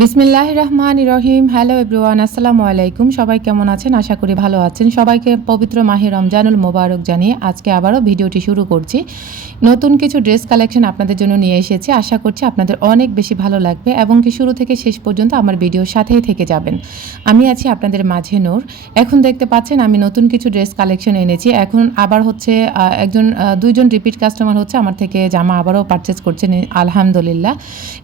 বিসমিল্লাহ রহমান রহিম hello everyone আসসালামু আলাইকুম। সবাই কেমন আছেন? আশা করি ভালো আছেন। সবাইকে পবিত্র মাহে রমজানুল মোবারক জানিয়ে আজকে আবারও ভিডিওটি শুরু করছি। নতুন কিছু ড্রেস কালেকশন আপনাদের জন্য নিয়ে এসেছি। আশা করছি আপনাদের অনেক বেশি ভালো লাগবে এবং কি শুরু থেকে শেষ পর্যন্ত আমার ভিডিওর সাথেই থেকে যাবেন। আমি আছি আপনাদের মাঝে নূর। এখন দেখতে পাচ্ছেন আমি নতুন কিছু ড্রেস কালেকশন এনেছি। এখন আবার হচ্ছে একজন দুইজন রিপিট কাস্টমার হচ্ছে আমার থেকে জামা আবারও পারচেস করছেন, আলহামদুলিল্লাহ।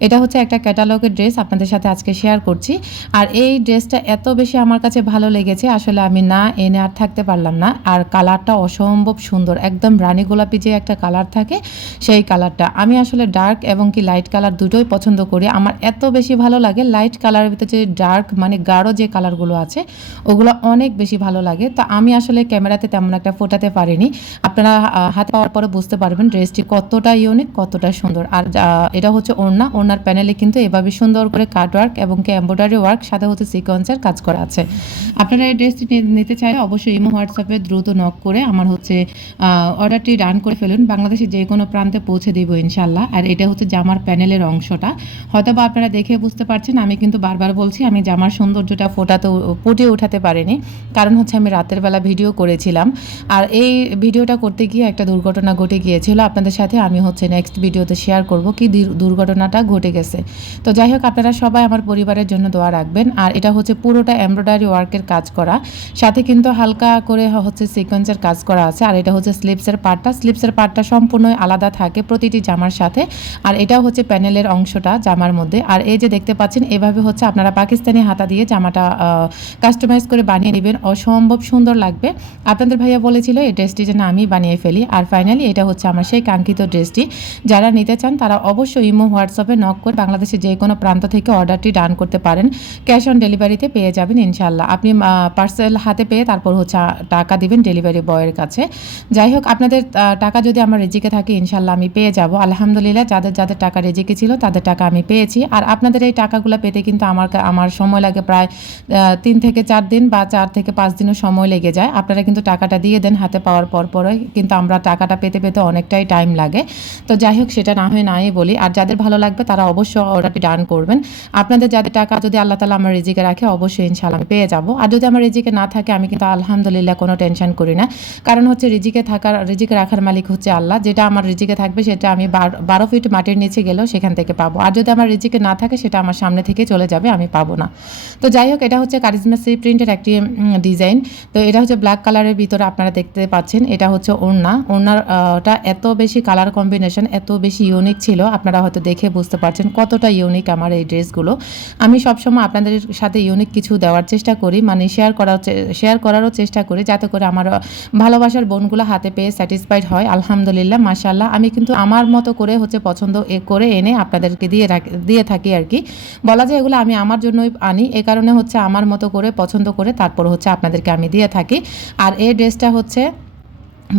এটা হচ্ছে একটা ক্যাটালগের ড্রেস। আপনাদের সাথে আজকে শেয়ার করছি। আর এই ড্রেসটা এত বেশি আমার কাছে ভালো লেগেছে, আসলে আমি না এনে আর থাকতে পারলাম না। আর কালারটা অসম্ভব সুন্দর, একদম রানী গোলাপি যে একটা কালার থাকে, সেই কালারটা আমি আসলে ডার্ক এবং কি লাইট কালার দুটোই পছন্দ করি। আমার এত বেশি ভালো লাগে লাইট কালারের ভিতরে যে ডার্ক মানে গাঢ় যে কালারগুলো আছে, ওগুলো অনেক বেশি ভালো লাগে। তো আমি আসলে ক্যামেরাতে তেমন একটা ফোটাতে পারিনি। আপনারা হাতে পাওয়ার পরে বুঝতে পারবেন ড্রেসটি কতটা ইউনিক কতটা সুন্দর। আর এটা হচ্ছে ওড়না। ওড়নার প্যানেলে কিন্তু এভাবে সুন্দর করে কাট ওয়ার্ক এবং কি এম্ব্রয়ডারি ওয়ার্ক সাথে হচ্ছে সিকোয়েন্সের কাজ করা আছে। আপনারা এই ড্রেসটি নিতে চাইলে অবশ্যই ইমো হোয়াটসঅ্যাপে দ্রুত নক করে আমার হচ্ছে অর্ডারটি রান করে ফেলুন। বাংলাদেশের যে কোনো প্রান্তে পৌঁছে দিব ইনশাল্লাহ আর এটা হচ্ছে জামার প্যানেলের অংশটা। হয়তো বা আপনারা দেখে বুঝতে পারছেন, আমি কিন্তু বারবার বলছি, আমি জামার সৌন্দর্যটা ফোটাতে ফুটিয়ে উঠাতে পারিনি। কারণ হচ্ছে আমি রাতের বেলা ভিডিও করেছিলাম। আর এই ভিডিওটা করতে গিয়ে একটা দুর্ঘটনা ঘটে গিয়েছিল। আপনাদের সাথে আমি হচ্ছে নেক্সট ভিডিওতে শেয়ার করব, কি দুর- দুর্ঘটনাটা ঘটে গেছে। তো যাই হোক, আপনারা সবাই আমার পরিবারের জন্য দোয়া রাখবেন। আর এটা হচ্ছে পুরোটা এমব্রয়ডারি ওয়ার্কের কাজ করা। সাথে কিন্তু হালকা করে হচ্ছে সিকোয়েন্সের কাজ করা আছে। আর এটা হচ্ছে স্লিপসের পার্টটা স্লিপসের পার্টটা সম্পূর্ণই আলাদা থাকে প্রতিটি জামার সাথে। আর এটা হচ্ছে প্যানেলের অংশটা জামার মধ্যে। আর এই যে দেখতে পাচ্ছেন, এভাবে হচ্ছে আপনারা পাকিস্তানি হাতা দিয়ে জামাটা কাস্টমাইজ করে বানিয়ে নেবেন। অসম্ভব সুন্দর লাগবে। আপনাদের ভাইয়া বলেছিল, এই ড্রেসটি যেন আমি বানিয়ে ফেলি। আর ফাইনালি এটা হচ্ছে আমার সেই কাঙ্ক্ষিত ড্রেসটি। যারা নিতে চান, তারা অবশ্যই ইমো, হোয়াটসঅ্যাপে নক করে বাংলাদেশের যে কোনো প্রান্ত থেকে অর্ডারটি ডান করতে পারেন। ক্যাশ অন ডেলিভারিতে পেয়ে যাবেন ইনশাল্লাহ আপনি পার্সেল হাতে পেয়ে তারপর হচ্ছে টাকা দিবেন ডেলিভারি বয়ের কাছে। যাই হোক, আপনাদের টাকা যদি আমার রেজিকে থাকে ইনশাল্লাহ আমি পেয়ে যাব। আলহামদুলিল্লাহ, যাদের যাদের টাকা রেজিকে ছিল তাদের টাকা আমি পেয়েছি। আর আপনাদের এই টাকাগুলো পেতে কিন্তু আমার আমার সময় লাগে প্রায় তিন থেকে চার দিন বা চার থেকে পাঁচ দিনও সময় লেগে যায়। আপনারা কিন্তু টাকাটা দিয়ে দেন হাতে পাওয়ার পর পরে কিন্তু আমরা টাকাটা পেতে পেতে অনেকটাই টাইম লাগে। তো যাই হোক, সেটা না হয় নাই বলি। আর যাদের ভালো লাগবে তারা অবশ্যই অর্ডারটি ডান করবেন। আপনাদের যাদের টাকা যদি আল্লাহ তালা আমার রিজিকে রাখে, অবশ্যই ইনশাল্লাহ আমি পেয়ে যাব। আর যদি আমার রিজিকে না থাকে, আমি কিন্তু আলহামদুলিল্লাহ কোনো টেনশন করি না। কারণ হচ্ছে রিজিকে থাকার, রিজিকে রাখার মালিক হচ্ছে আল্লাহ। যেটা আমার রিজিকে থাকবে, সেটা আমি বার- ফিট মাটির নিচে গেলেও সেখান থেকে পাবো। আর যদি আমার রিজিকে না থাকে, সেটা আমার সামনে থেকে চলে যাবে, আমি পাবো না। তো যাই হোক, এটা হচ্ছে কারিজমা সি প্রিন্টের একটি ডিজাইন। তো এটা হচ্ছে ব্ল্যাক কালারের ভিতরে আপনারা দেখতে পাচ্ছেন, এটা হচ্ছে ওড়না। ওটা এত বেশি কালার কম্বিনেশন এত বেশি ইউনিক ছিল, আপনারা হয়তো দেখে বুঝতে পারছেন কতটা ইউনিক আমার এই ড্রেসগুলো আমি সবসময় আপনাদের সাথে ইউনিক কিছু দেওয়ার চেষ্টা করি মানে শেয়ার করার শেয়ার করারও চেষ্টা করি, যাতে করে আমার ভালোবাসার বোনগুলো হাতে পেয়ে স্যাটিসফাইড হয়। আলহামদুলিল্লাহ মাশাল্লাহ আমি কিন্তু আমার মতো করে হচ্ছে পছন্দ এ- করে এনে আপনাদেরকে দিয়ে দিয়ে থাকি আর কি। বলা যায় এগুলো আমি আমার জন্যই আনি, এ কারণে হচ্ছে আমার মতো করে পছন্দ করে তারপর হচ্ছে আপনাদেরকে আমি দিয়ে থাকি। আর এই ড্রেসটা হচ্ছে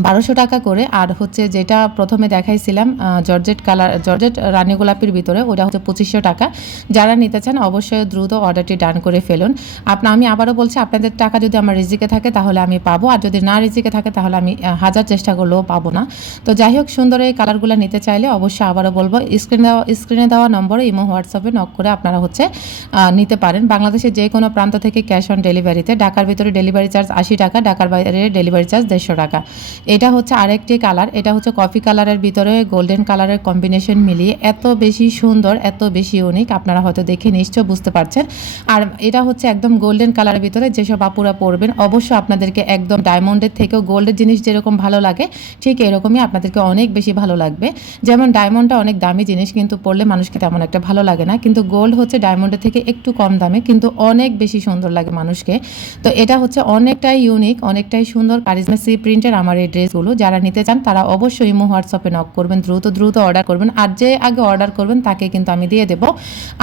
বারোশো টাকা করে, আর হচ্ছে যেটা প্রথমে দেখাইছিলাম জর্জেট কালার, জর্জেট রানী গোলাপির ভিতরে ওটা হচ্ছে পঁচিশশো টাকা। যারা নিতে চান, অবশ্যই দ্রুত অর্ডারটি ডান করে ফেলুন। আপনা, আমি আবারও বলছি, আপনাদের টাকা যদি আমার রিজিকে থাকে, তাহলে আমি পাবো, আর যদি না রিজিকে থাকে, তাহলে আমি হাজার চেষ্টা করলেও পাবো না। তো যাই হোক, সুন্দর এই কালারগুলো নিতে চাইলে অবশ্যই আবারও বলব, স্ক্রিনে দেওয়া স্ক্রিনে দেওয়া নম্বরে ইমো, হোয়াটসঅ্যাপে নক করে আপনারা হচ্ছে নিতে পারেন। বাংলাদেশের যে কোনো প্রান্ত থেকে ক্যাশ অন ডেলিভারিতে, ঢাকার ভিতরে ডেলিভারি চার্জ আশি টাকা, ঢাকার বাইরে ডেলিভারি চার্জ দেড়শো টাকা। এটা হচ্ছে আরেকটি কালার, এটা হচ্ছে কফি কালারের ভিতরে গোল্ডেন কালারের কম্বিনেশন মিলিয়ে এত বেশি সুন্দর, এত বেশি ইউনিক আপনারা হয়তো দেখে নিশ্চয় বুঝতে পারছেন। আর এটা হচ্ছে একদম গোল্ডেন কালারের ভিতরে, যেসব আপুরা পরবেন, অবশ্যই আপনাদেরকে একদম ডায়মন্ডের থেকেও গোল্ডের জিনিস যেরকম ভালো লাগে, ঠিক এরকমই আপনাদেরকে অনেক বেশি ভালো লাগবে। যেমন ডায়মন্ডটা অনেক দামি জিনিস, কিন্তু পরলে মানুষকে তেমন একটা ভালো লাগে না। কিন্তু গোল্ড হচ্ছে ডায়মন্ডের থেকে একটু কম দামে, কিন্তু অনেক বেশি সুন্দর লাগে মানুষকে। তো এটা হচ্ছে অনেকটাই ইউনিক অনেকটাই সুন্দর কারিজমা সি প্রিন্টের আমার এই ড্রেসগুলো যারা নিতে চান, তারা অবশ্যই ইমো হোয়াটসঅ্যাপে নক করবেন, দ্রুত দ্রুত অর্ডার করবেন। আর যে আগে অর্ডার করবেন, তাকে কিন্তু আমি দিয়ে দেবো।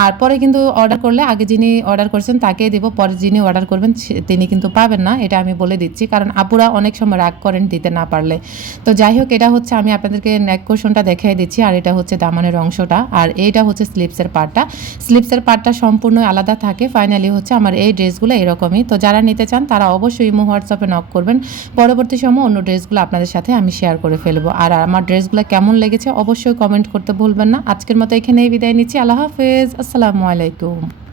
আর পরে কিন্তু অর্ডার করলে আগে যিনি অর্ডার করছেন তাকে দেবো। পরে যিনি অর্ডার করবেন তিনি কিন্তু পাবেন না, এটা আমি বলে দিচ্ছি। কারণ আপুরা অনেক সময় রাগ করেন দিতে না পারলে। তো যাই হোক, এটা হচ্ছে আমি আপনাদেরকে নেক কোশনটা দেখিয়ে দিচ্ছি। আর এটা হচ্ছে দামানের অংশটা। আর এইটা হচ্ছে স্লিপসের পার্টটা স্লিপসের পার্টটা সম্পূর্ণ আলাদা থাকে। ফাইনালি হচ্ছে আমার এই ড্রেসগুলো এরকমই। তো যারা নিতে চান, তারা অবশ্যই ইমো হোয়াটসঅ্যাপে নক করবেন। পরবর্তী সময় অন্য ড্রেসগুলো আপনাদের সাথে আমি শেয়ার করে ফেলব। আর আমার ড্রেসগুলো কেমন লেগেছে অবশ্যই কমেন্ট করতে ভুলবেন না। আজকের মতো এখানেই বিদায় নিচ্ছি। আল্লাহ হাফেজ। আসসালামু আলাইকুম।